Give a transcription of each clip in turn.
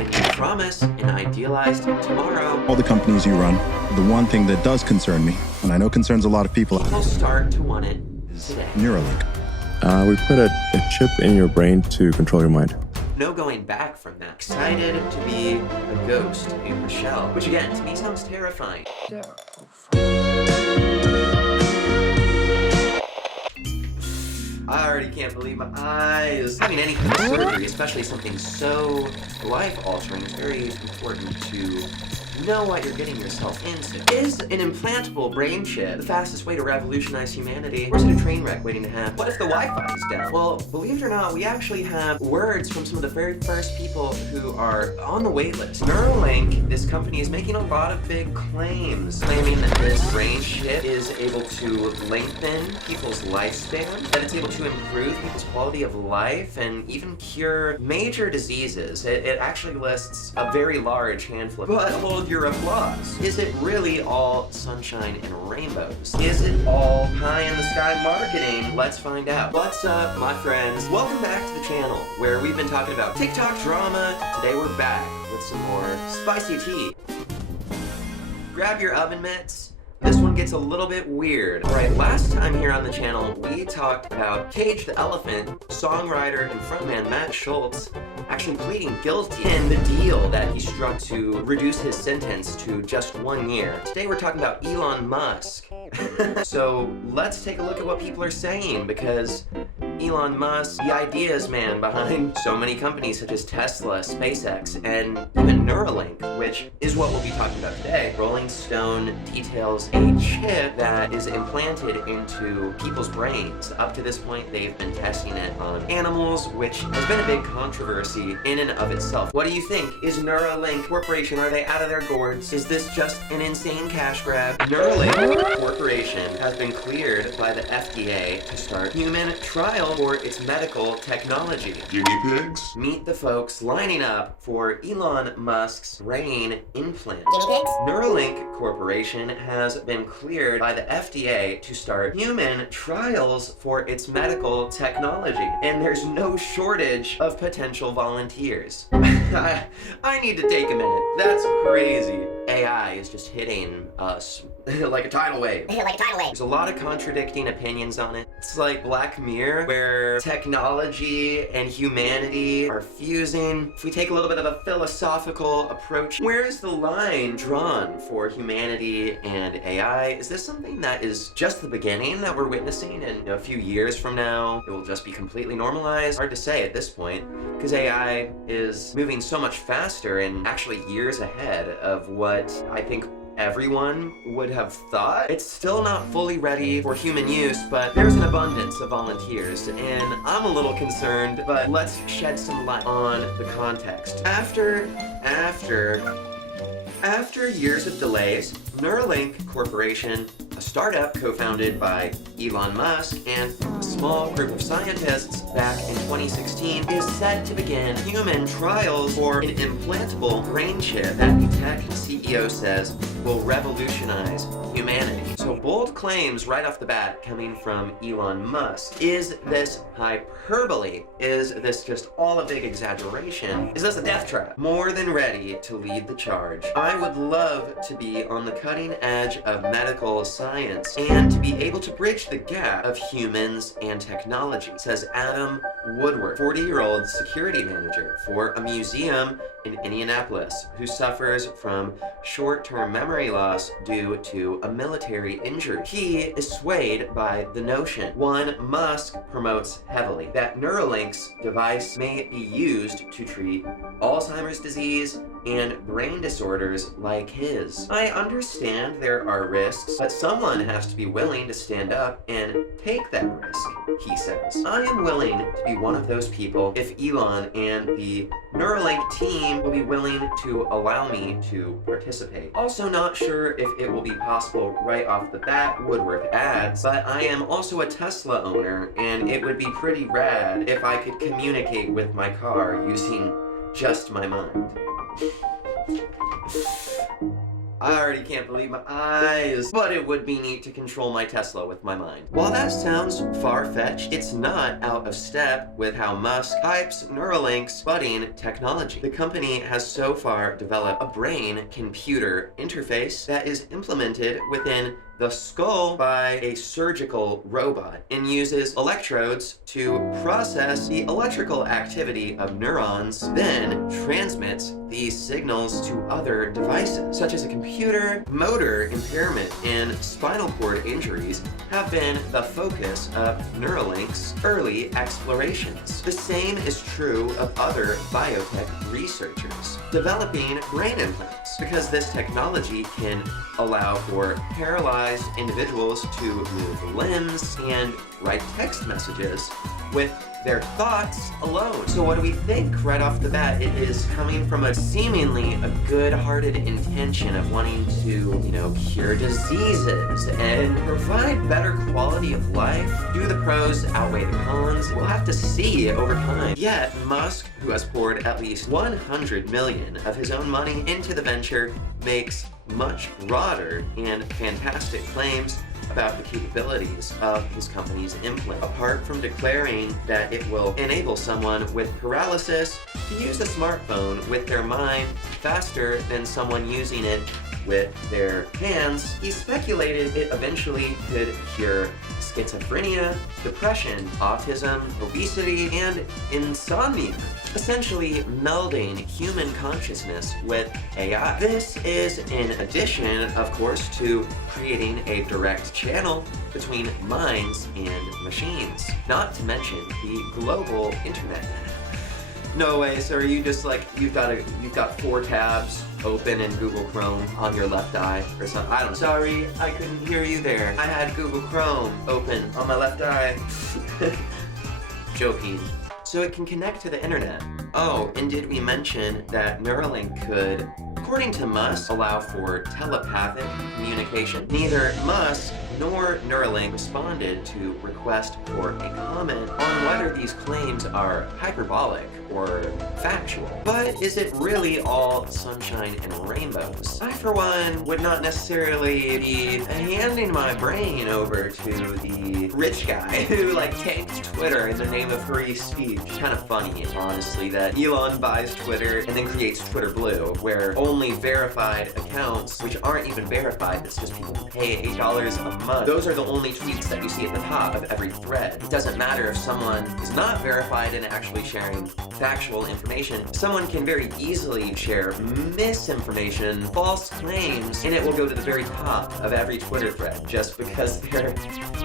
Can you promise an idealized tomorrow? All the companies you run, the one thing that does concern me, and I know concerns a lot of people, People start to want it today. Neuralink. We put a chip in your brain to control your mind. No going back from that. Excited to be a ghost in the shell, which again, to me sounds terrifying. I already can't believe my eyes. Having any kind of surgery, especially something so life-altering, is very important to know what you're getting yourself into. Is an implantable brain chip the fastest way to revolutionize humanity? Or is it a train wreck waiting to happen? What if the Wi-Fi is down? Well, believe it or not, we actually have words from some of the very first people who are on the waitlist. Neuralink, this company, is making a lot of big claims, claiming that this brain chip is able to lengthen people's lifespan, that it's able to improve people's quality of life, and even cure major diseases. It actually lists a very large handful. But hold your applause. Is it really all sunshine and rainbows? Is it all pie in the sky marketing? Let's find out. What's up, my friends? Welcome back to the channel where we've been talking about TikTok drama. Today we're back with some more spicy tea. Grab your oven mitts. This one gets a little bit weird. Alright, last time here on the channel, we talked about Cage the Elephant, songwriter and frontman Matt Schultz, actually pleading guilty in the deal that he struck to reduce his sentence to just 1 year. Today we're talking about Elon Musk. So let's take a look at what people are saying, because Elon Musk, the ideas man behind so many companies such as Tesla, SpaceX, and even Neuralink, which is what we'll be talking about today. Rolling Stone details a chip that is implanted into people's brains. Up to this point, they've been testing it on animals, which has been a big controversy in and of itself. What do you think? Is Neuralink Corporation, are they out of their gourds? Is this just an insane cash grab? Neuralink Corporation has been cleared by the FDA to start human trials for its medical technology. Guinea pigs? Meet the folks lining up for Elon Musk's brain implant. Guinea pigs? Neuralink Corporation has been cleared by the FDA to start human trials for its medical technology, and there's no shortage of potential volunteers. I need to take a minute. That's crazy. AI is just hitting us like a tidal wave. Like a tidal wave. There's a lot of contradicting opinions on it. It's like Black Mirror, where technology and humanity are fusing. If we take a little bit of a philosophical approach, where is the line drawn for humanity and AI? Is this something that is just the beginning that we're witnessing, and a few years from now it will just be completely normalized? Hard to say at this point, because AI is moving so much faster and actually years ahead of what I think everyone would have thought. It's still not fully ready for human use, but there's an abundance of volunteers, and I'm a little concerned, but let's shed some light on the context. After years of delays, Neuralink Corporation, a startup co-founded by Elon Musk and a small group of scientists back in 2016, is set to begin human trials for an implantable brain chip that the tech CEO says will revolutionize humanity. So bold claims right off the bat coming from Elon Musk. Is this hyperbole? Is this just all a big exaggeration? Is this a death trap? More than ready to lead the charge. I would love to be on the cutting edge of medical science and to be able to bridge the gap of humans and technology, says Adam Woodward, 40-year-old security manager for a museum in Indianapolis who suffers from short-term memory loss due to a military injury. He is swayed by the notion, one Musk promotes heavily, that Neuralink's device may be used to treat Alzheimer's disease and brain disorders like his. I understand there are risks, but someone has to be willing to stand up and take that risk, he says. I am willing to be one of those people if Elon and the Neuralink team will be willing to allow me to participate. Also not sure if it will be possible right off the bat, Woodward adds, but I am also a Tesla owner, and it would be pretty rad if I could communicate with my car using just my mind. I already can't believe my eyes. But it would be neat to control my Tesla with my mind. While that sounds far-fetched, it's not out of step with how Musk hypes Neuralink's budding technology. The company has so far developed a brain-computer interface that is implemented within the skull by a surgical robot and uses electrodes to process the electrical activity of neurons, then transmits these signals to other devices, such as a computer. Motor impairment and spinal cord injuries have been the focus of Neuralink's early explorations. The same is true of other biotech researchers developing brain implants, because this technology can allow for paralyzed individuals to move limbs and write text messages with their thoughts alone. So what do we think right off the bat? It is coming from a seemingly a good-hearted intention of wanting to, cure diseases and provide better quality of life. Do the pros outweigh the cons? We'll have to see over time. Yet, Musk, who has poured at least $100 million of his own money into the venture, makes much broader and fantastic claims about the capabilities of his company's implant. Apart from declaring that it will enable someone with paralysis to use a smartphone with their mind faster than someone using it with their hands, he speculated it eventually could cure schizophrenia, depression, autism, obesity, and insomnia, essentially melding human consciousness with AI. This is in addition, of course, to creating a direct channel between minds and machines, not to mention the global internet. No way, so are you just like, you've got 4 tabs open in Google Chrome on your left eye or something? I don't know. Sorry, I couldn't hear you there. I had Google Chrome open on my left eye. Joking. So it can connect to the internet. Oh, and did we mention that Neuralink could, according to Musk, allow for telepathic communication? Neither Musk nor Neuralink responded to request for a comment on whether these claims are hyperbolic or factual. But is it really all sunshine and rainbows? I, for one, would not necessarily be handing my brain over to the rich guy who tanked Twitter in the name of free speech. Kind of funny, honestly, that Elon buys Twitter and then creates Twitter Blue, where only verified accounts, which aren't even verified, it's just people who pay $8 a month, those are the only tweets that you see at the top of every thread. It doesn't matter if someone is not verified and actually sharing factual information. Someone can very easily share misinformation, false claims, and it will go to the very top of every Twitter thread just because they're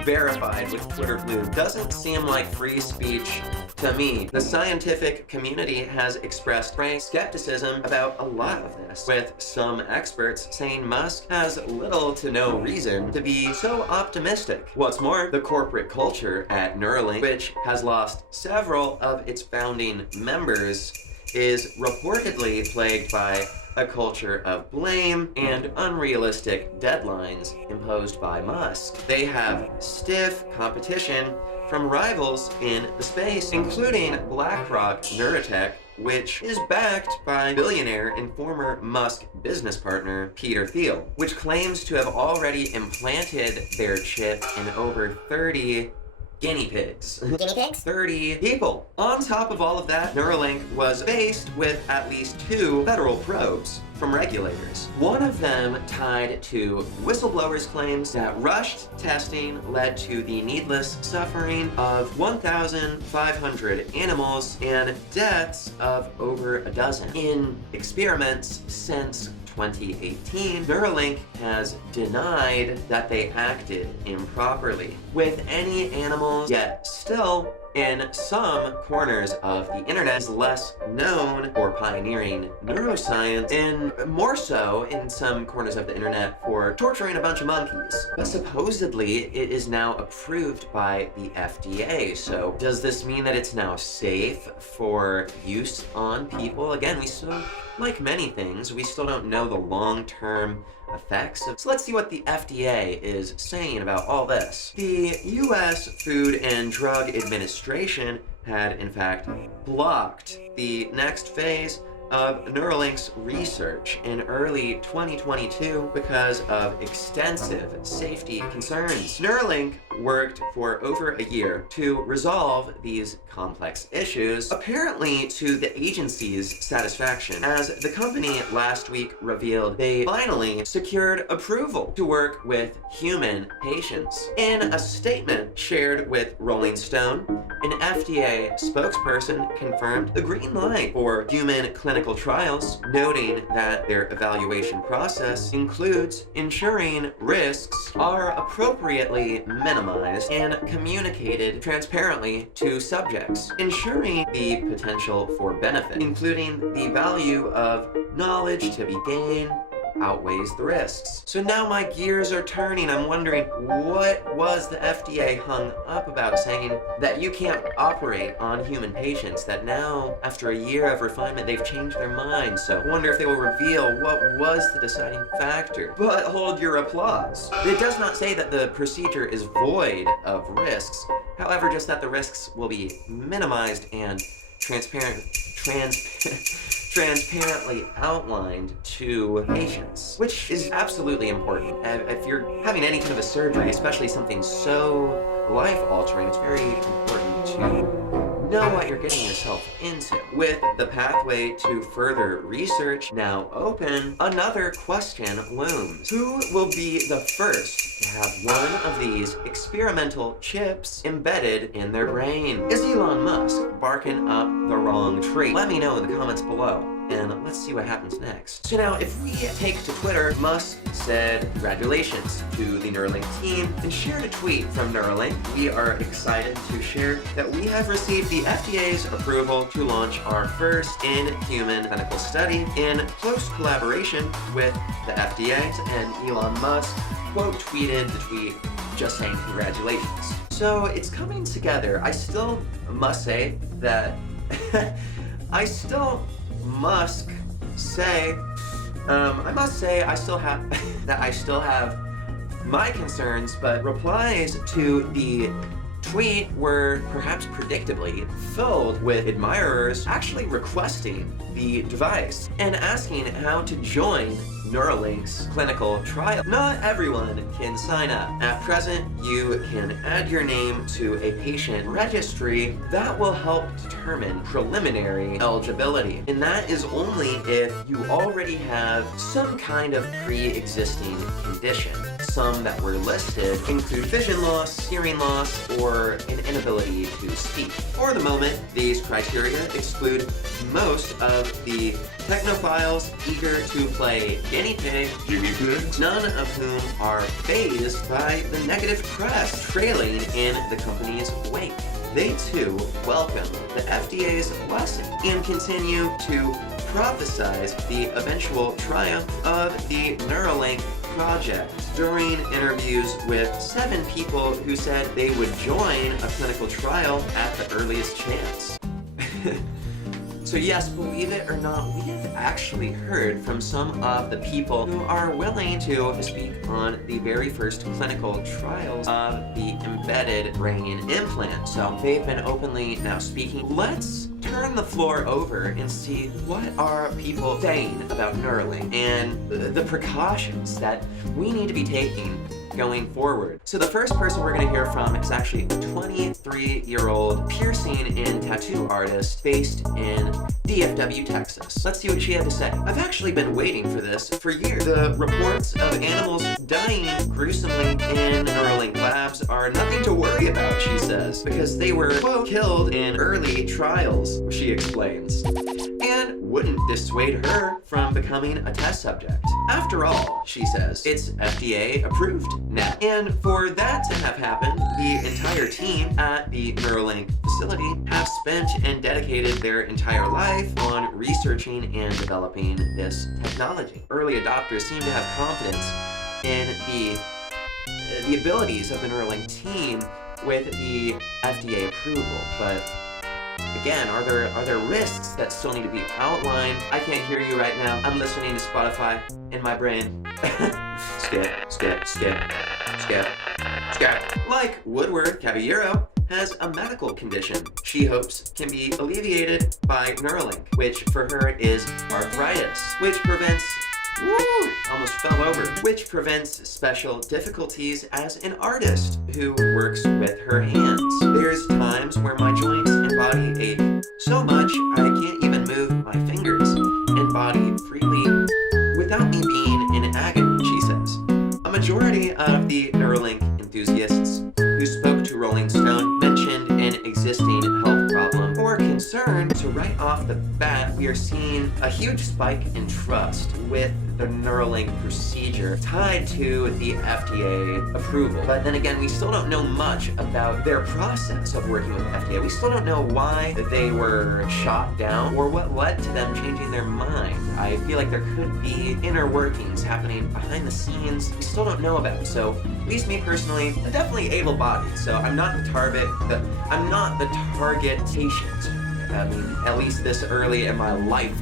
verified with Twitter Blue. Doesn't seem like free speech to me. The scientific community has expressed frank skepticism about a lot of this, with some experts saying Musk has little to no reason to be so optimistic. What's more, the corporate culture at Neuralink, which has lost several of its founding members, is reportedly plagued by a culture of blame and unrealistic deadlines imposed by Musk. They have stiff competition from rivals in the space, including BlackRock Neurotech, which is backed by billionaire and former Musk business partner Peter Thiel, which claims to have already implanted their chip in over 30 guinea pigs. Guinea pigs? 30 people. On top of all of that, Neuralink was faced with at least 2 federal probes from regulators. One of them tied to whistleblowers' claims that rushed testing led to the needless suffering of 1,500 animals and deaths of over a dozen. In experiments since 2018, Neuralink has denied that they acted improperly with any animals, yet still, in some corners of the internet, is less known for pioneering neuroscience, and more so in some corners of the internet for torturing a bunch of monkeys. But supposedly, it is now approved by the FDA, so does this mean that it's now safe for use on people? Again, we still, like many things, we still don't know the long-term effects. So let's see what the FDA is saying about all this. The U.S. Food and Drug Administration had, in fact, blocked the next phase of Neuralink's research in early 2022 because of extensive safety concerns. Neuralink worked for over a year to resolve these complex issues, apparently to the agency's satisfaction, as the company last week revealed they finally secured approval to work with human patients. In a statement shared with Rolling Stone, an FDA spokesperson confirmed the green light for human clinical trials, noting that their evaluation process includes ensuring risks are appropriately minimized and communicated transparently to subjects, ensuring the potential for benefit, including the value of knowledge to be gained, outweighs the risks. So now my gears are turning. I'm wondering, what was the FDA hung up about, saying that you can't operate on human patients, that now, after a year of refinement, they've changed their minds. So I wonder if they will reveal what was the deciding factor. But hold your applause. It does not say that the procedure is void of risks, however, just that the risks will be minimized and transparently outlined to patients, which is absolutely important. If you're having any kind of a surgery, especially something so life-altering, it's very important to know what you're getting yourself into. With the pathway to further research now open, another question looms. Who will be the first to have one of these experimental chips embedded in their brain? Is Elon Musk barking up the wrong tree? Let me know in the comments below, and let's see what happens next. So now, if we take to Twitter, Musk said congratulations to the Neuralink team and shared a tweet from Neuralink. We are excited to share that we have received the FDA's approval to launch our first in-human clinical study in close collaboration with the FDA, and Elon Musk quote tweeted the tweet just saying congratulations. So it's coming together. I still must say that I still have my concerns, but replies to the tweet were perhaps predictably filled with admirers actually requesting the device and asking how to join Neuralink's clinical trial. Not everyone can sign up. At present, you can add your name to a patient registry that will help determine preliminary eligibility. And that is only if you already have some kind of pre-existing condition. Some that were listed include vision loss, hearing loss, or an inability to speak. For the moment, these criteria exclude most of the technophiles eager to play guinea pig, none of whom are fazed by the negative press trailing in the company's wake. They too welcome the FDA's blessing and continue to prophesize the eventual triumph of the Neuralink project. During interviews with 7 people who said they would join a clinical trial at the earliest chance. So yes, believe it or not, we have actually heard from some of the people who are willing to speak on the very first clinical trials of the embedded brain implant. So they've been openly now speaking. Let's turn the floor over and see what are people saying about Neuralink and the precautions that we need to be taking going forward. So the first person we're going to hear from is actually a 23-year-old piercing and tattoo artist based in DFW, Texas. Let's see what she had to say. I've actually been waiting for this for years. The reports of animals dying gruesomely in Neuralink labs are nothing to worry about, she says, because they were, quote, killed in early trials, she explains, and wouldn't dissuade her from becoming a test subject. After all, she says, it's FDA approved now. And for that to have happened, the entire team at the Neuralink facility have spent and dedicated their entire life on researching and developing this technology. Early adopters seem to have confidence in the abilities of the Neuralink team with the FDA approval, but again, are there risks that still need to be outlined? I can't hear you right now. I'm listening to Spotify in my brain. Skip. Like Woodward Caballero has a medical condition she hopes can be alleviated by Neuralink, which for her is arthritis, which prevents almost fell over, which prevents special difficulties as an artist who works with her hands. There's times where my joints and body ache so much I can't even move my fingers and body freely without me being in agony, she says. A majority of the Neuralink enthusiasts who spoke to Rolling Stone mentioned an existing health problem or concern, so right off the bat we are seeing a huge spike in trust with the Neuralink procedure tied to the FDA approval. But then again, we still don't know much about their process of working with the FDA. We still don't know why they were shot down or what led to them changing their mind. I feel like there could be inner workings happening behind the scenes we still don't know about. So, at least me personally, I'm definitely able-bodied, so I'm not the target patient. I mean, at least this early in my life.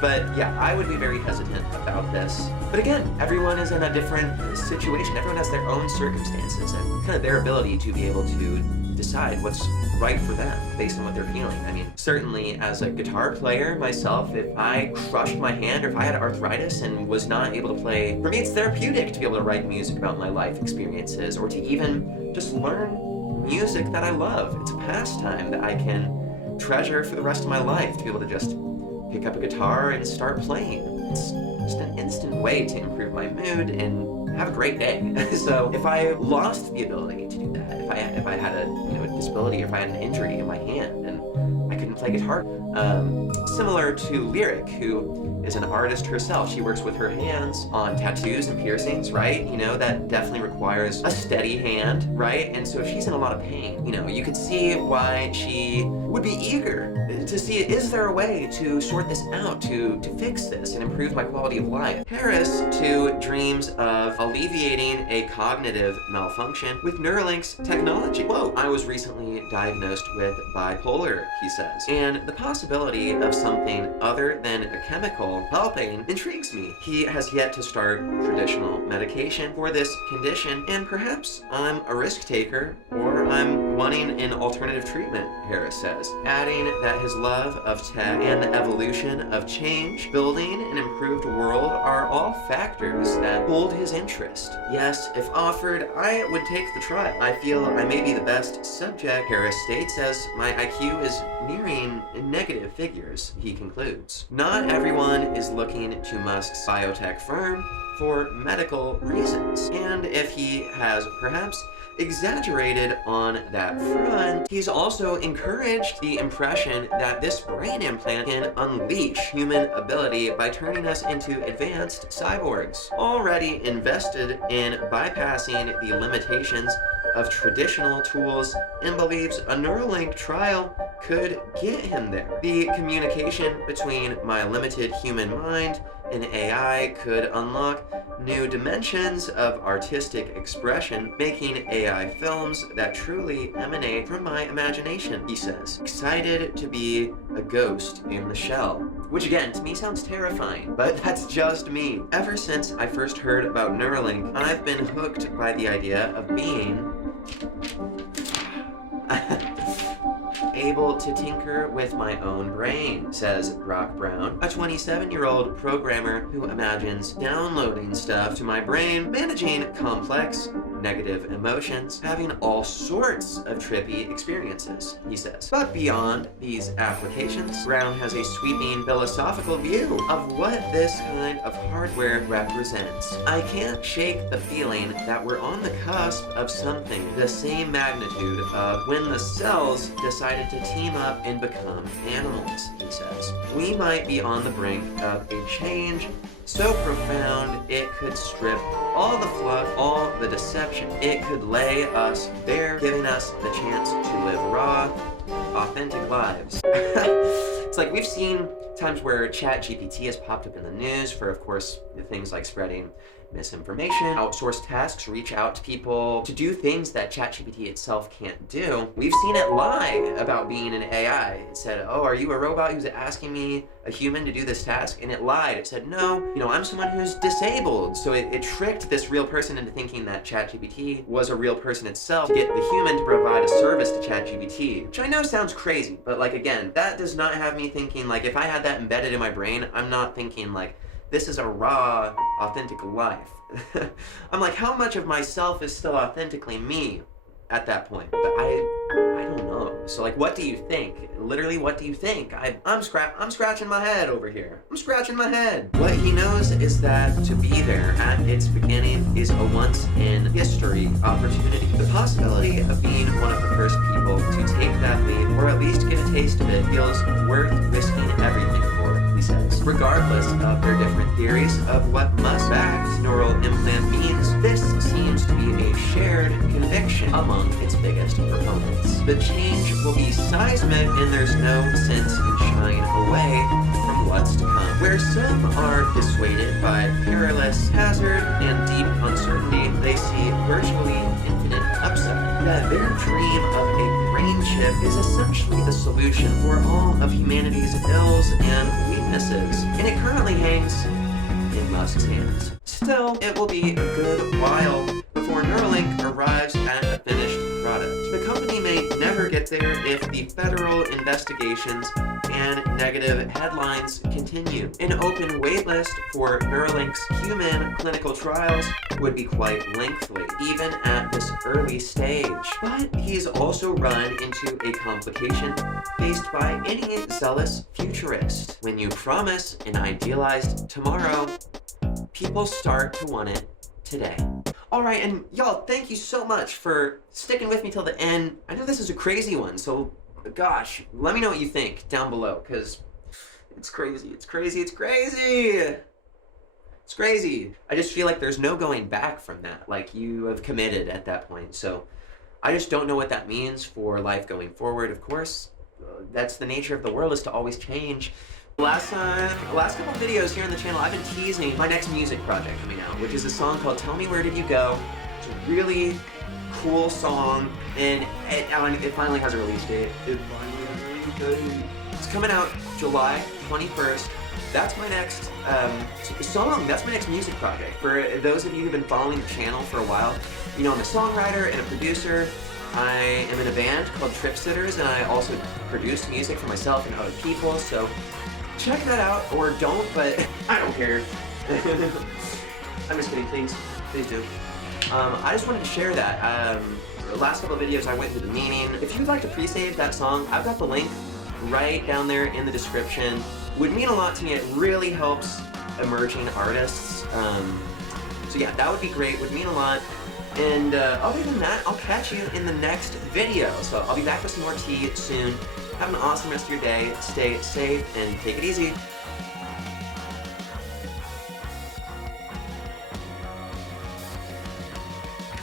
But yeah, I would be very hesitant about this. But again, everyone is in a different situation. Everyone has their own circumstances and kind of their ability to be able to decide what's right for them based on what they're feeling. I mean, certainly as a guitar player myself, if I crushed my hand or if I had arthritis and was not able to play, for me it's therapeutic to be able to write music about my life experiences or to even just learn music that I love. It's a pastime that I can treasure for the rest of my life, to be able to just pick up a guitar and start playing. It's just an instant way to improve my mood and have a great day. So if I lost the ability to do that, if I had a disability, if I had an injury in my hand and I couldn't play guitar, similar to Lyric, who is an artist herself. She works with her hands on tattoos and piercings, right? You know, that definitely requires a steady hand, right? And so if she's in a lot of pain, you could see why she would be eager to see, is there a way to sort this out, to fix this and improve my quality of life? Harris, to dreams of alleviating a cognitive malfunction with Neuralink's technology. Whoa, I was recently diagnosed with bipolar, he says, and the possibility of something other than a chemical helping intrigues me. He has yet to start traditional medication for this condition, and perhaps I'm a risk taker or I'm wanting an alternative treatment, Harris says, adding that his love of tech and the evolution of change, building an improved world are all factors that hold his interest. Yes, if offered, I would take the trial. I feel I may be the best subject, Harris states, as my IQ is nearing negative figures, he concludes. Not everyone is looking to Musk's biotech firm for medical reasons, and if he has perhaps exaggerated on that front, he's also encouraged the impression that this brain implant can unleash human ability by turning us into advanced cyborgs, already invested in bypassing the limitations of traditional tools and believes a Neuralink trial could get him there. The communication between my limited human mind and AI could unlock new dimensions of artistic expression, making AI films that truly emanate from my imagination, he says. Excited to be a ghost in the shell. Which again, to me sounds terrifying, but that's just me. Ever since I first heard about Neuralink, I've been hooked by the idea of being able to tinker with my own brain, says Brock Brown, a 27-year-old programmer who imagines downloading stuff to my brain, managing complex negative emotions, having all sorts of trippy experiences, he says. But beyond these applications, Brown has a sweeping philosophical view of what this kind of hardware represents. I can't shake the feeling that we're on the cusp of something the same magnitude of when the cells decided to team up and become animals, he says. We might be on the brink of a change so profound it could strip all the fluff, all the deception. It could lay us bare, giving us the chance to live raw, authentic lives. It's like we've seen times where ChatGPT has popped up in the news for, of course, things like spreading misinformation, outsource tasks, reach out to people to do things that ChatGPT itself can't do. We've seen it lie about being an AI. It said, oh, are you a robot who's asking me, a human, to do this task? And it lied. It said, no, I'm someone who's disabled. So it tricked this real person into thinking that ChatGPT was a real person itself to get the human to provide a service to ChatGPT, which I know sounds crazy, but like, again, that does not have me thinking, like, if I had that embedded in my brain, I'm not thinking like, this is a raw, authentic life. I'm like, how much of myself is still authentically me at that point? But I don't know. So like, what do you think? Literally, what do you think? I'm scratching my head over here. I'm scratching my head. What he knows is that to be there at its beginning is a once in history opportunity. The possibility of being one of the first people to take that leap, or at least get a taste of it, feels worth risking everything for, he says. Regardless of their different theories of what Musk-backed neural implant means, this seems to be a shared conviction among its biggest proponents. The change will be seismic, and there's no sense in shying away from what's to come. Where some are dissuaded by perilous hazard and deep uncertainty, they see virtually infinite upside. That their dream of a brain chip is essentially the solution for all of humanity's ills and weaknesses, and it currently hangs in Musk's hands. Still, it will be a good while before Neuralink arrives at a finished product. The company may never get there if the federal investigations and negative headlines continue. An open waitlist for Neuralink's human clinical trials would be quite lengthy, even at this early stage. But he's also run into a complication faced by any zealous futurist. When you promise an idealized tomorrow, people start to want it today. Alright, and y'all, thank you so much for sticking with me till the end. I know this is a crazy one, so gosh, let me know what you think down below, because it's crazy, it's crazy, it's crazy! It's crazy. I just feel like there's no going back from that. Like, you have committed at that point, so I just don't know what that means for life going forward. Of course, that's the nature of the world, is to always change. Last couple videos here on the channel, I've been teasing my next music project coming out, which is a song called Tell Me Where Did You Go. It's a really cool song, and it finally has a release date. It's coming out July 21st. That's my next song. That's my next music project. For those of you who've been following the channel for a while, I'm a songwriter and a producer. I am in a band called Trip Sitters, and I also produce music for myself and other people, so check that out, or don't, but I don't care. I'm just kidding, please do. I just wanted to share that. The last couple of videos I went through the meaning. If you'd like to pre-save that song, I've got the link right down there in the description. Would mean a lot to me. It really helps emerging artists. So yeah, that would be great, would mean a lot. And other than that, I'll catch you in the next video. So I'll be back with some more tea soon. Have an awesome rest of your day. Stay safe and take it easy.